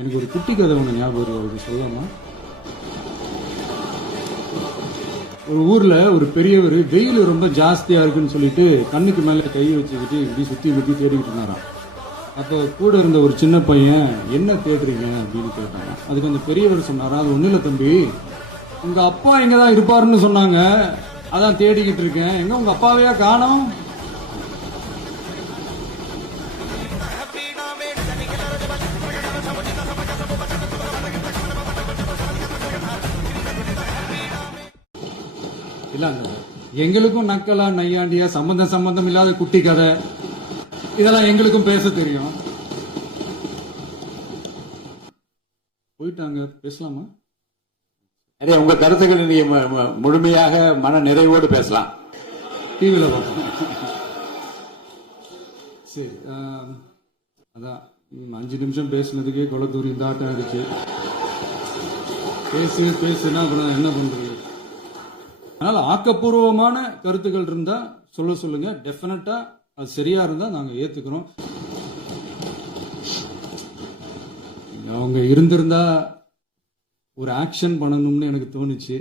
எனக்கு ஒரு குட்டி கதை ஒன்று ஞாபகம் வருது, சொல்லாமா? ஒரு ஊர்ல ஒரு பெரியவர் வெயில் ரொம்ப ஜாஸ்தியா இருக்குன்னு சொல்லிட்டு கண்ணுக்கு மேல கையை வச்சுக்கிட்டு இப்படி சுத்தி சுத்தி தேடிக்கிட்டு இருந்தாராம். அப்போ கூட இருந்த ஒரு சின்ன பையன், என்ன தேடுறீங்க அப்படின்னு கேட்டாங்க. அதுக்கு அந்த பெரியவர் சொன்னாரா, அது ஒண்ணு இல்ல தம்பி, உங்க அப்பா இங்கதான் இருப்பாருன்னு சொன்னாங்க, அதான் தேடிக்கிட்டு இருக்கேன். எங்க உங்க அப்பாவையா காணோம்? இல்ல, எங்களுக்கும் நக்கலா நையாண்டியா சம்பந்தம் இல்லாத குட்டி கதை இதெல்லாம் எங்களுக்கும் பேச தெரியும். போயிட்டாங்க, பேசலாமா? உங்க கருத்துக்களை நீங்க முழுமையாக மன நிறைவோடு பேசலாம். டிவியில பார்த்தோம். சரி, அதான் 5 நிமிஷம் பேசுனதுக்கே கொலத்தூரி இந்த ஆட்டம் ஆயிடுச்சு. பேசுனா அப்புறம் என்ன பண்றது? அதனால ஆக்கப்பூர்வமான கருத்துக்கள் இருந்தா சொல்லுங்க. டெஃபினட்டா அது சரியா இருந்தா நாங்க ஏத்துக்கிறோம். அவங்க இருந்திருந்தா ஒரு ஆக்ஷன் பண்ணணும்னு எனக்கு தோணுச்சு.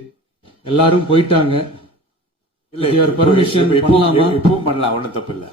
எல்லாரும் போயிட்டாங்க. இல்ல, பர்மிஷன் பண்ணலாமா? இப்பவும் பண்ணலாம், ஒன்றும் தப்பு இல்லை.